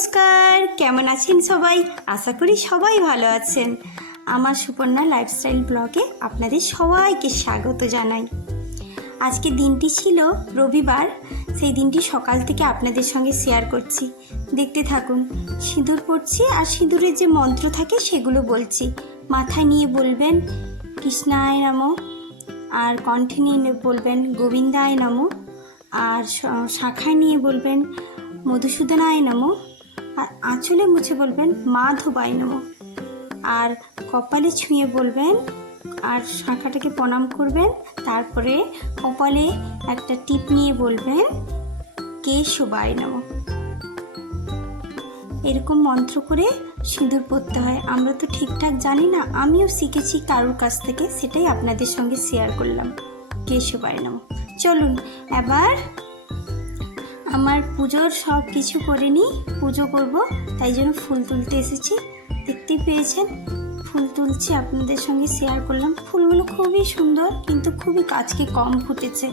নমস্কার, কেমন আছেন সবাই? আশা করি সবাই ভালো আছেন। আমার সুপর্ণা লাইফস্টাইল ব্লগে আপনাদের সবাইকে স্বাগত জানাই। আজকে দিনটি ছিল রবিবার, সেই দিনটি সকাল থেকে আপনাদের সঙ্গে শেয়ার করছি। দেখতে থাকুন। সিঁদুর পড়ছি আর সিঁদুরের যে মন্ত্র থাকে সেগুলো বলছি। মাথায় নিয়ে বলবেন কৃষ্ণায় নমঃ, আর কণ্ঠে নিয়ে বলবেন গোবিন্দায় নমঃ, আর শাখায় নিয়ে বলবেন মধুসূদনায় নমঃ, আর আঁচলে মুছে বলবেন মাধবায় নমঃ, আর কপালে ছুঁয়ে বলবেন আর শাখাটাকে প্রণাম করবেন। তারপরে কপালে একটা টিপ নিয়ে বলবেন কেশবায় নমঃ। এরকম মন্ত্র করে সিঁদুর পরতে হয়। আমরা তো ঠিকঠাক জানি না, আমিও শিখেছি কারোর কাছ থেকে, সেটাই আপনাদের সঙ্গে শেয়ার করলাম। কেশবায় নমঃ। চলুন এবার আমার পুজোর সব কিছু করে নিই, পুজো করব, তাই জন্য ফুল তুলতে এসেছি। দেখতেই পেয়েছেন ফুল তুলছি, আপনাদের সঙ্গে শেয়ার করলাম। ফুলগুলো খুবই সুন্দর, কিন্তু খুবই আজকে কম ফুটেছে।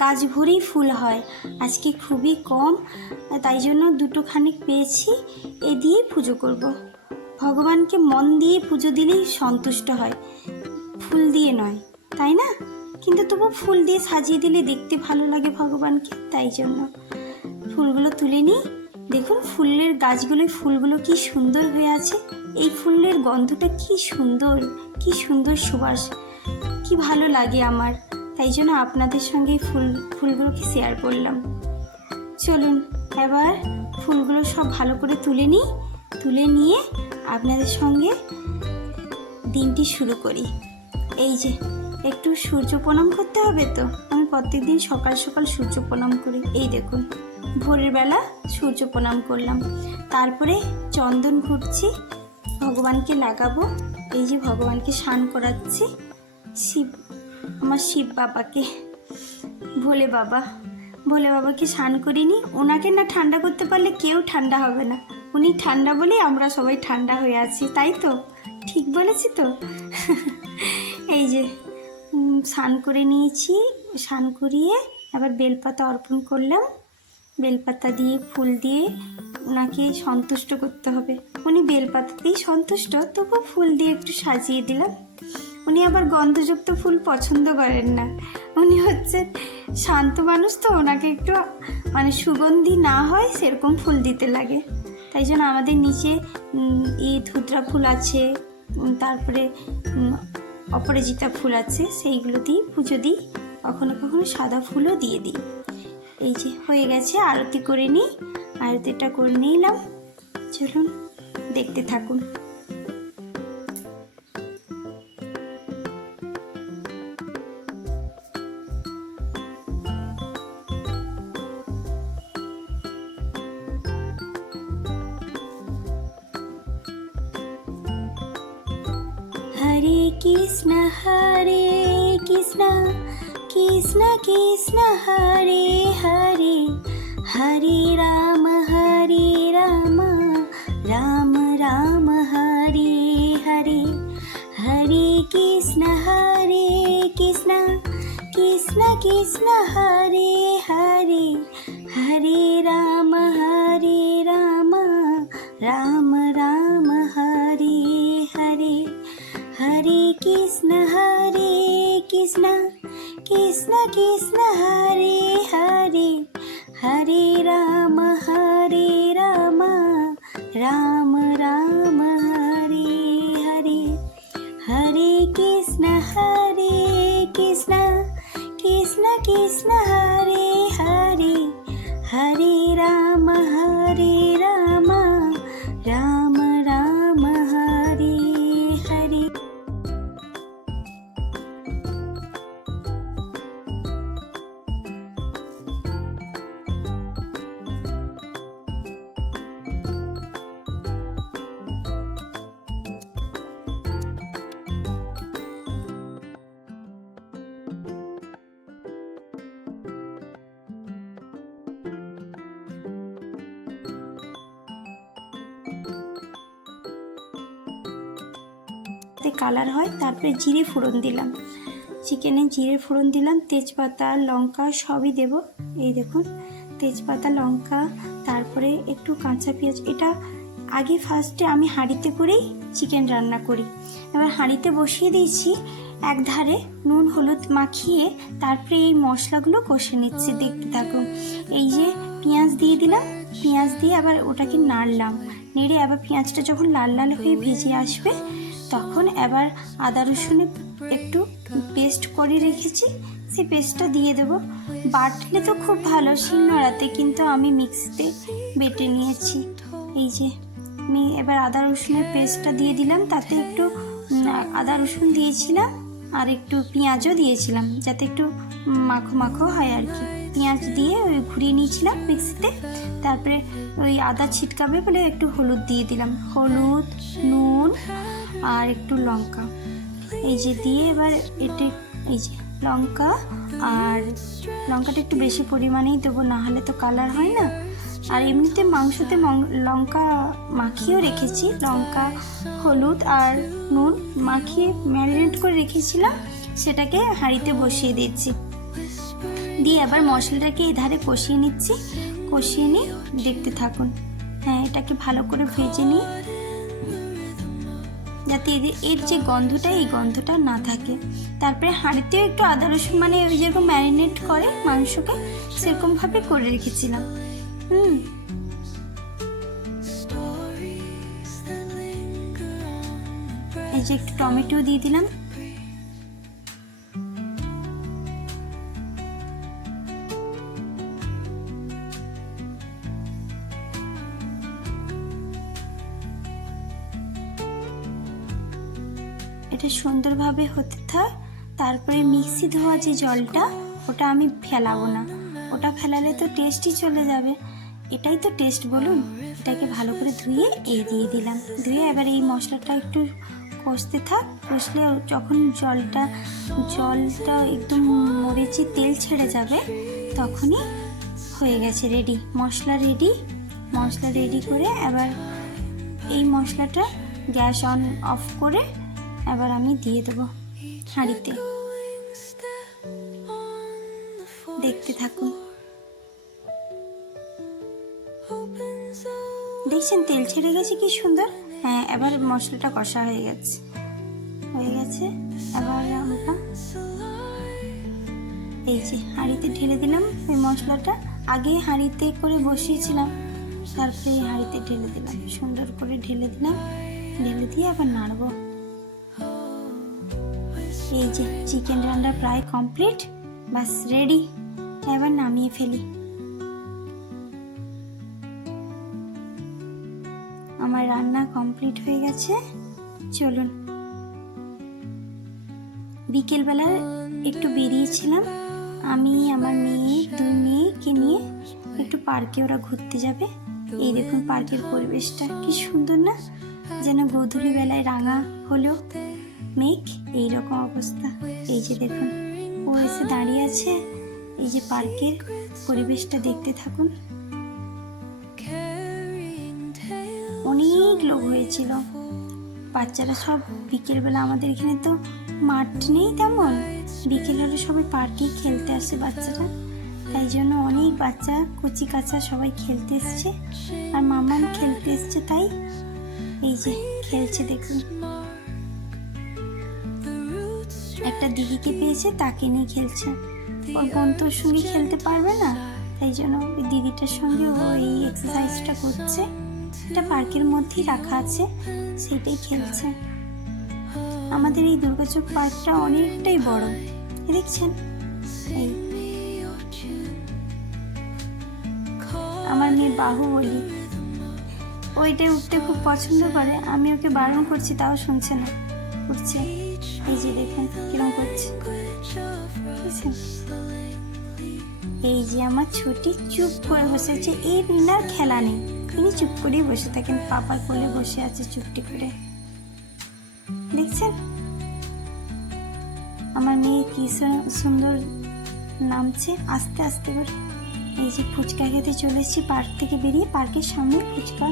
গাছ ভরেই ফুল হয়, আজকে খুবই কম, তাই জন্য দুটো খানিক পেয়েছি, এ দিয়েই পুজো করব। ভগবানকে মন দিয়ে পুজো দিলেই সন্তুষ্ট হয়, ফুল দিয়ে নয়, তাই না? কিন্তু তবু ফুল দিয়ে সাজিয়ে দিলে দেখতে ভালো লাগে ভগবানকে, তাই জন্য ফুলগুলো তুলে নিই। দেখুন ফুলের গাছগুলোয় ফুলগুলো কি সুন্দর হয়ে আছে। এই ফুলের গন্ধটা কি সুন্দর, কি সুন্দর সুবাস, কি ভালো লাগে আমার, তাই জন্য আপনাদের সঙ্গে ফুলগুলোকে শেয়ার করলাম। চলুন এবার ফুলগুলো সব ভালো করে তুলে নিই, তুলে নিয়ে আপনাদের সঙ্গে দিনটি শুরু করি। এই যে একটু সূর্য প্রণাম করতে হবে, তো আমি প্রত্যেকদিন সকাল সকাল সূর্য প্রণাম করি। এই দেখুন ভোরের বেলা সূর্য প্রণাম করলাম, তারপরে চন্দন ঘুরছি, ভগবানকে লাগাবো। এই যে ভগবানকে স্নান করাচ্ছি, আমার শিব বাবাকে, ভোলে বাবাকে স্নান করিনি। ওনাকে না ঠান্ডা করতে পারলে কেউ ঠান্ডা হবে না, উনি ঠান্ডা বলেই আমরা সবাই ঠান্ডা হয়ে আছি, তাই তো? ঠিক বলেছি তো? এই যে স্নান করে নিয়েছি, স্নান করিয়ে আবার বেলপাতা অর্পণ করলাম। বেলপাতা দিয়ে ফুল দিয়ে ওনাকে সন্তুষ্ট করতে হবে। উনি বেলপাতাতেই সন্তুষ্ট, তবু ফুল দিয়ে একটু সাজিয়ে দিলাম। উনি আবার গন্ধযুক্ত ফুল পছন্দ করেন না, উনি হচ্ছে শান্ত মানুষ, তো ওনাকে একটু মানে সুগন্ধি না হয় সেরকম ফুল দিতে লাগে। তাই জন্য আমাদের নিচে এই ধুতরা ফুল আছে, তারপরে অপরাজিতা ফুল আছে, সেইগুলো দিয়ে পুজো দিই। কখনো কখনো সাদা ফুলও দিয়ে দিই। এই যে হয়ে গেছে, আরতি করে নিই, আরতিটা করে নিলাম। চলুন দেখতে থাকুন। হরে কৃষ্ণ কৃষ্ণ কৃষ্ণ হরে হরে, হরে রাম রাম রাম হরে হরে, হরে কৃষ্ণ কৃষ্ণ কৃষ্ণ হরে হরে, হরে রাম রাম রাম হরে হরে, হরে কৃষ্ণ কৃষ্ণ কৃষ্ণ হরে হরে, হরে রাম রাম রাম হরে হরে, হরে কৃষ্ণ কৃষ্ণ কৃষ্ণ হরে হরে, হরে রাম রাম রাম হরে হরে। কালার হয়, তারপরে জিরে ফোড়ন দিলাম, চিকেনে জিরে ফোড়ন দিলাম, তেজপাতা লঙ্কা সবই দেব। এই দেখুন তেজপাতা, লঙ্কা, তারপরে একটু কাঁচা পেঁয়াজ। এটা আগে ফার্স্টে আমি হাঁড়িতে করেই চিকেন রান্না করি। এবার হাঁড়িতে বসিয়ে দিয়েছি, এক ধারে নুন হলুদ মাখিয়ে তারপরে এই মশলাগুলো কষে নিচ্ছি। দেখতে থাকুন। এই যে পেঁয়াজ দিয়ে দিলাম, পেঁয়াজ দিয়ে আবার ওটাকে নাড়লাম, নেড়ে আবার পেঁয়াজটা যখন লাল লাল হয়ে ভেজে আসবে তখন এবার আদা রসুনের একটু পেস্ট করে রেখেছি, সেই পেস্টটা দিয়ে দেবো। বাটলে তো খুব ভালো শিলনোড়াতে, কিন্তু আমি মিক্সিতে বেটে নিয়েছি। এই যে আমি এবার আদা রসুনের পেস্টটা দিয়ে দিলাম, তাতে একটু আদা রসুন দিয়েছিলাম আর একটু পেঁয়াজও দিয়েছিলাম যাতে একটু মাখো মাখো হয় আর কি। পেঁয়াজ দিয়ে ওই ঘুরিয়ে নিয়েছিলাম মিক্সিতে, তারপরে ওই আদা ছিটকাবে বলে একটু হলুদ দিয়ে দিলাম, হলুদ, নুন আর একটু লঙ্কা। এই যে দিয়ে এবার এটা, এই যে লঙ্কা, আর লঙ্কাটা একটু বেশি পরিমাণেই দেবো, না হলে তো কালার হয় না। আর এমনিতে মাংসতে লঙ্কা মাখিয়েও রেখেছি, লঙ্কা, হলুদ আর নুন মাখিয়ে ম্যারিনেট করে রেখেছিলাম, সেটাকে হাঁড়িতে বসিয়ে দিচ্ছি। দিয়ে আবার মশলাটাকে এই ধারে কষিয়ে নিচ্ছি, কষিয়ে নিয়ে দেখতে থাকুন। হ্যাঁ, এটাকে ভালো করে ভেজে নিই যাতে এর যে গন্ধটা, এই গন্ধটা না থাকে। তারপরে হাঁড়িতেও একটু আদা রসুন, মানে ওই যেরকম ম্যারিনেট করে মাংসকে সেরকমভাবে করে রেখেছিলাম। এই যে একটু টমেটো দিয়ে দিলাম। এটা সুন্দরভাবে হতে থাক। তারপরে মিক্সি ধোয়া যে জলটা, ওটা আমি ফেলাবো না, ওটা ফেলালে তো টেস্টই চলে যাবে। এটাই তো টেস্ট বলুন। এটাকে ভালো করে ধুয়ে এই দিয়ে দিলাম, ধুয়ে এবার এই মশলাটা একটু কষতে থাক। কষলে যখন জলটা একদম মরেচে তেল ছেড়ে যাবে তখনই হয়ে গেছে, রেডি, মশলা রেডি। মশলা রেডি করে এবার এই মশলাটা গ্যাস অফ করে এবার আমি দিয়ে দেবো হাঁড়িতে। দেখতে থাকুন। দেখছেন তেল ছেড়ে গেছে কি সুন্দর। হ্যাঁ, এবার মশলাটা কষা হয়ে গেছে। এবার আমরা এই যে হাঁড়িতে ঢেলে দিলাম এই মশলাটা। আগে হাঁড়িতে করে বসিয়েছিলাম, তারপরে এই হাঁড়িতে ঢেলে দিলাম, সুন্দর করে ঢেলে দিলাম। ঢেলে দিয়ে আবার নাড়বো। এই যে চিকেন রান্না প্রায় কমপ্লিট, বাস রেডি। এবার নামিয়ে ফেলি। আমার রান্না কমপ্লিট হয়ে গেছে। চলুন। বিকেলবেলা একটু বেরিয়েছিলাম আমি, আমার মেয়ে, 2 মেয়েকে নিয়ে একটু পার্কে, ওরা ঘুরতে যাবে। এই দেখুন পার্কের পরিবেশটা কি সুন্দর না, যেন গধূলি বেলায় রাঙা হলেও মেঘ, এইরকম অবস্থা। এই যে দেখুন ও এসে দাঁড়িয়ে আছে। এই যে পার্কের পরিবেশটা দেখতে থাকুন। অনেক লোক হয়েছিল, বাচ্চারা সব বিকেলবেলা, আমাদের এখানে তো মাঠ নেই তেমন, বিকেল হলে সবাই পার্কেই খেলতে আসে বাচ্চারা, তাই জন্য অনেক বাচ্চা কচি কাঁচা সবাই খেলতে এসছে, আর মামাম খেলতে এসছে, তাই এই যে খেলছে দেখুন। একটা দিদিকে পেয়েছে, তাকে নিয়ে খেলছে। ওর বন্ধুর সঙ্গে খেলতে পারবে না, তাই জন্য ওই দিদিটার সঙ্গে ও এই এক্সারসাইজটা করছে। এটা পার্কের মধ্যেই রাখা আছে, সেটাই খেলছে। আমাদের এই দুর্গাচক পার্কটা অনেকটাই বড়, দেখছেন। এই আমার মেয়ে বাহুবলী, ওইটাই উঠতে খুব পছন্দ করে। আমি ওকে বারণ করছি, তাও শুনছে না, উঠছে। এই যে দেখুন কিরকম করছে। এই যে আমার ছোটি চুপ করে বসে আছে। এই রিনার খেলা নেই, তিনি চুপ করেই বসে থাকেন, পাপার কোলে বসে আছে চুপটি করে, দেখছেন। আমার মেয়ে কি সুন্দর নামছে আস্তে আস্তে করে। এই যে ফুচকা খেতে চলে এসেছি পার্ক থেকে বেরিয়ে, পার্কের সামনে ফুচকা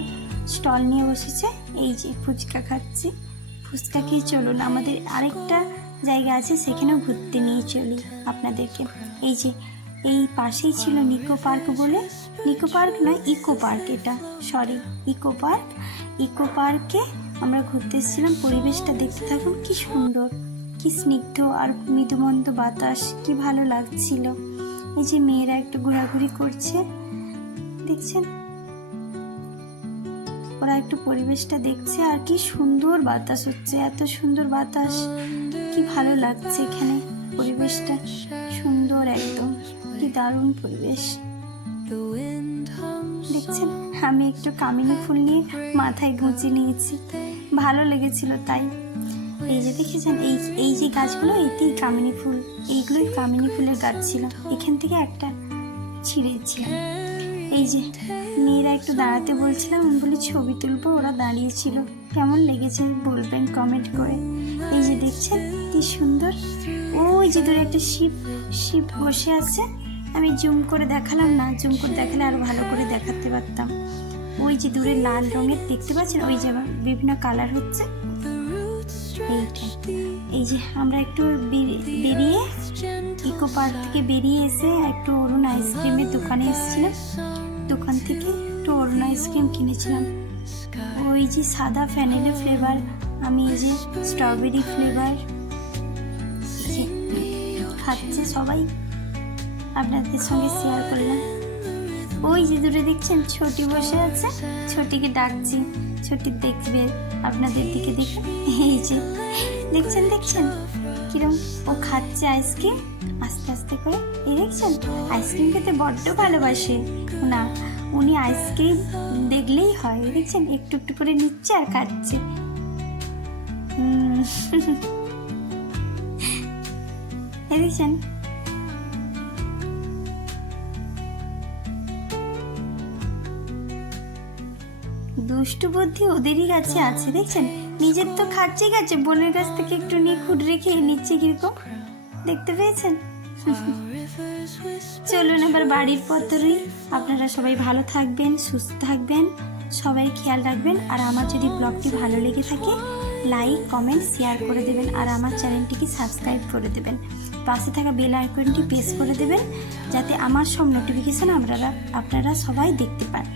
স্টল নিয়ে বসেছে। এই যে ফুচকা খাচ্ছি। ফুচকা খেয়ে চলুন, আমাদের আরেকটা জায়গা আছে, সেখানেও ঘুরতে নিয়ে চলি আপনাদেরকে। এই যে এই পাশেই ছিল নিকো পার্ক বলে, নিকো পার্ক নয় ইকো পার্ক, এটা সরি ইকো পার্ক। ইকো পার্কে আমরা ঘুরতে এসেছিলাম। পরিবেশটা দেখতে থাকুন, কি সুন্দর, কি স্নিগ্ধ আর মৃদুমন্দ বাতাস, কি ভালো লাগছিল। এই যে মেয়েরা একটু ঘোরাঘুরি করছে, দেখছেন, ওরা একটু পরিবেশটা দেখছে আর কি সুন্দর বাতাস হচ্ছে, এত সুন্দর বাতাস, কি ভালো লাগছে এখানে, পরিবেশটা সুন্দর একদম, কি দারুণ পরিবেশ দেখছেন। আমি একটু কামিনী ফুল নিয়ে মাথায় গুঁজে নিয়েছি, ভালো লেগেছিল তাই। এই যে দেখেছেন এই যে গাছগুলো, এতেই কামিনী ফুল, এইগুলোই কামিনী ফুলের গাছ ছিল, এখান থেকে একটা ছিঁড়েছিলাম। এই যে মেয়েরা একটু দাঁড়াতে বলছিলাম, আমি বলি ছবি তুলবো, ওরা দাঁড়িয়েছিল। কেমন লেগেছে বলবেন কমেন্ট করে। এই যে দেখছেন কি সুন্দর, ওই যে দূরে একটা শিব বসে আছে। আমি জুম করে দেখালাম না, জুম করে দেখালে আরো ভালো করে দেখাতে পারতাম। ওই যে দূরে লাল রঙের দেখতে পাচ্ছেন, ওই যে বিভিন্ন কালার হচ্ছে এইটা। এই যে আমরা একটু বেরিয়ে ইকো পার্ক থেকে বেরিয়ে এসে একটু অরুণ আইসক্রিমের দোকানে এসেছিলাম, দোকান থেকে একটু অরুণ আইসক্রিম কিনেছিলাম। ওই যে সাদা ভ্যানিলা ফ্লেভার, আমি এই যে স্ট্রবেরি ফ্লেভার খাচ্ছে সবাই, আপনাদের সঙ্গে শেয়ার করলাম। ওই যে দূরে দেখছেন ছোটি বসে আছে, ছোটিকে ডাকছি, ছোটি দেখবে আপনাদের দিকে, দেখে এই যে দেখছেন কিরম ও খাচ্ছে আইসক্রিম আস্তে আস্তে করে। এই দেখছেন আইসক্রিম খেতে বড্ড ভালোবাসে না, উনি আইসক্রিম দেখলেই হয়, দেখছেন একটু একটু করে নিচ্ছে আর খাচ্ছে। এই দেখছেন দুষ্টু বুদ্ধি ওদেরই কাছে আছে, দেখছেন নিজের তো খাচ্ছে গেছে, বোনের কাছ থেকে একটু নিয়ে খুঁড়ে খেয়ে নিচ্ছে কিরকম, দেখতে পেয়েছেন। চলুন এবার বাড়ির পথেই। আপনারা সবাই ভালো থাকবেন, সুস্থ থাকবেন, সবাই খেয়াল রাখবেন। আর আমার যদি ব্লগটি ভালো লেগে থাকে লাইক কমেন্ট শেয়ার করে দেবেন, আর আমার চ্যানেলটিকে সাবস্ক্রাইব করে দেবেন, পাশে থাকা বেল আইকনটি প্রেস করে দেবেন, যাতে আমার সব নোটিফিকেশান আপনারা সবাই দেখতে পান।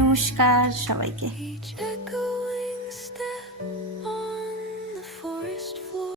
নমস্কার সবাইকে।